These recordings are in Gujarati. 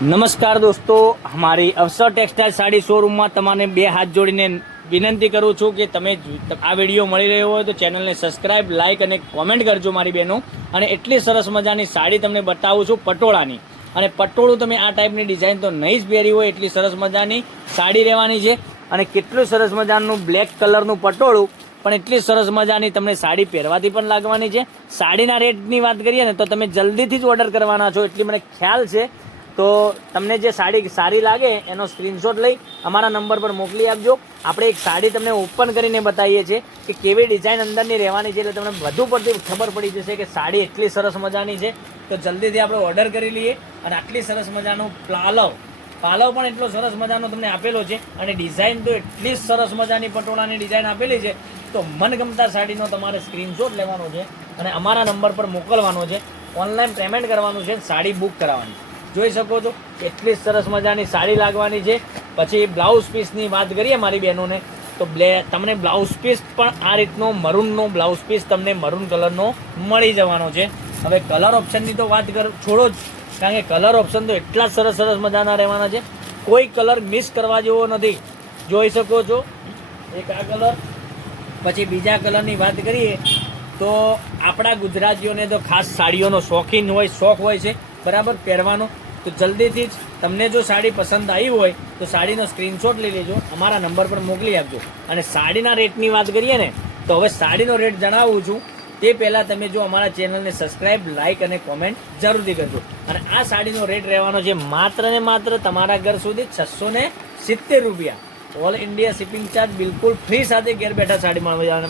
નમસ્કાર દોસ્તો, हमारी अवसर टेक्सटाइल साड़ी शोरूमમાં તમારે બે હાથ જોડીને વિનંતી કરું છું કે તમે આ વિડીયો મળી રહ્યો હોય તો ચેનલને સબસ્ક્રાઇબ, લાઇક અને કોમેન્ટ કરજો મારી બહેનો. અને એટલી સરસ મજાની સાડી તમને બતાવું છું પટોળાની. અને પટોળું તમે આ ટાઈપની ડિઝાઇન તો નહીં જ પહેરી હોય એટલી સરસ મજાની સાડી રહેવાની છે. અને કેટલું સરસ મજાનું બ્લેક કલરનું પટોળું, પણ એટલી સરસ મજાની તમને સાડી પહેરવાથી પણ લાગવાની છે. સાડીના રેટની વાત કરીએ ને તો તમે જલ્દીથી જ ઓર્ડર કરવાના છો એટલી મને ખ્યાલ છે. તો તમને જે સાડી સારી લાગે એનો સ્ક્રીનશોટ લઈ અમારા નંબર પર મોકલી આપજો. આપણે એક સાડી તમને ઓપન કરીને બતાવીએ છીએ કે કેવી ડિઝાઇન અંદરની રહેવાની છે, એટલે તમને વધુ પડતી ખબર પડી જશે કે સાડી એટલી સરસ મજાની છે. તો જલ્દીથી આપણે ઓર્ડર કરી લઈએ. અને આટલી સરસ મજાનું પાલવ પણ એટલો સરસ મજાનો તમને આપેલો છે. અને ડિઝાઇન તો એટલી સરસ મજાની પટોળાની ડિઝાઇન આપેલી છે. તો મનગમતા સાડીનો તમારે સ્ક્રીનશોટ લેવાનો છે અને અમારા નંબર પર મોકલવાનો છે. ઓનલાઈન પેમેન્ટ કરવાનું છે, સાડી બુક કરાવવાની. જોઈ શકો છો એટલી સરસ મજાની સાડી લાગવાની છે. પછી બ્લાઉઝ પીસની વાત કરીએ મારી બહેનોને તો તમને બ્લાઉઝ પીસ પણ આ રીતનો મરૂનનો બ્લાઉઝ પીસ તમને મરૂન કલરનો મળી જવાનો છે. હવે કલર ઓપ્શનની તો વાત છોડો જ, કારણ કે કલર ઓપ્શન તો એટલા સરસ મજાના રહેવાના છે. કોઈ કલર મિસ કરવા જેવો નથી. જોઈ શકો છો એક આ કલર. પછી બીજા કલરની વાત કરીએ તો આપણા ગુજરાતીઓને તો ખાસ સાડીઓનો શોખ હોય છે બરાબર પહેરવાનો. તો જલ્દીથી જ તમને જો સાડી પસંદ આવી હોય તો સાડીનો સ્ક્રીનશોટ લઈ લેજો, અમારા નંબર પર મોકલી આપજો. અને સાડીના રેટની વાત કરીએ ને તો હવે સાડીનો રેટ જણાવું છું તે પહેલાં તમે જો અમારા ચેનલને સબસ્ક્રાઇબ, લાઇક અને કોમેન્ટ જરૂરથી કરજો. અને આ સાડીનો રેટ રહેવાનો છે માત્ર ને માત્ર તમારા ઘર સુધી 670 રૂપિયા. ઓલ ઇન્ડિયા શિપિંગ ચાર્જ બિલકુલ ફ્રી સાથે ઘેર બેઠા સાડી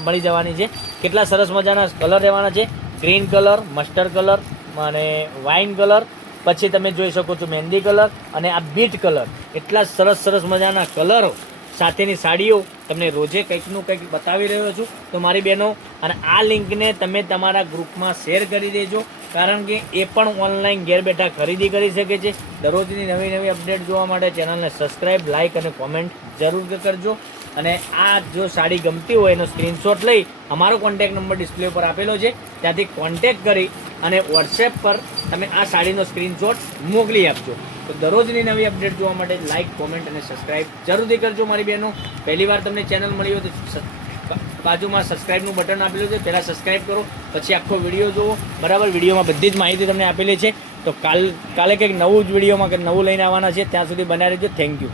મળી જવાની છે. કેટલા સરસ મજાના કલર રહેવાના છે, ગ્રીન કલર, મસ્ટર્ડ કલર અને વાઇન કલર. પછી તમે જોઈ શકો છો મહેંદી કલર અને આ બીટ કલર. એટલા સરસ મજાના કલરો સાથેની સાડીઓ તમને રોજે કંઈકનું કંઈક બતાવી રહ્યો છું. તો મારી બહેનો, અને આ લિંકને તમે તમારા ગ્રુપમાં શેર કરી દેજો, કારણ કે એ પણ ઓનલાઈન ઘેર બેઠા ખરીદી કરી શકે છે. દરરોજની નવી અપડેટ જોવા માટે ચેનલને સબસ્ક્રાઇબ, લાઇક અને કોમેન્ટ જરૂર કરજો. અને આ જો સાડી ગમતી હોય એનો સ્ક્રીનશોટ લઈ અમારો કોન્ટેક નંબર ડિસ્પ્લે પર આપેલો છે, ત્યાંથી કોન્ટેક કરી અને વોટ્સએપ પર તમે આ સાડીનો સ્ક્રીનશોટ મોકલી આપજો. તો દરરોજની નવી અપડેટ જોવા માટે લાઇક, કોમેન્ટ અને સબસ્ક્રાઇબ જરૂરથી કરજો મારી બહેનો. પહેલી વાર તમને ચેનલ મળી હોય તો બાજુમાં સબસ્ક્રાઇબનું બટન આપેલું છે, પહેલાં સબસ્ક્રાઇબ કરો, પછી આખો વિડીયો જુઓ બરાબર. વિડીયોમાં બધી જ માહિતી તમને આપેલી છે. તો કાલે કંઈક નવું જ વિડીયોમાં કંઈક નવું લઈને આવવાના છે. ત્યાં સુધી બનાવી રહેજો. Thank you.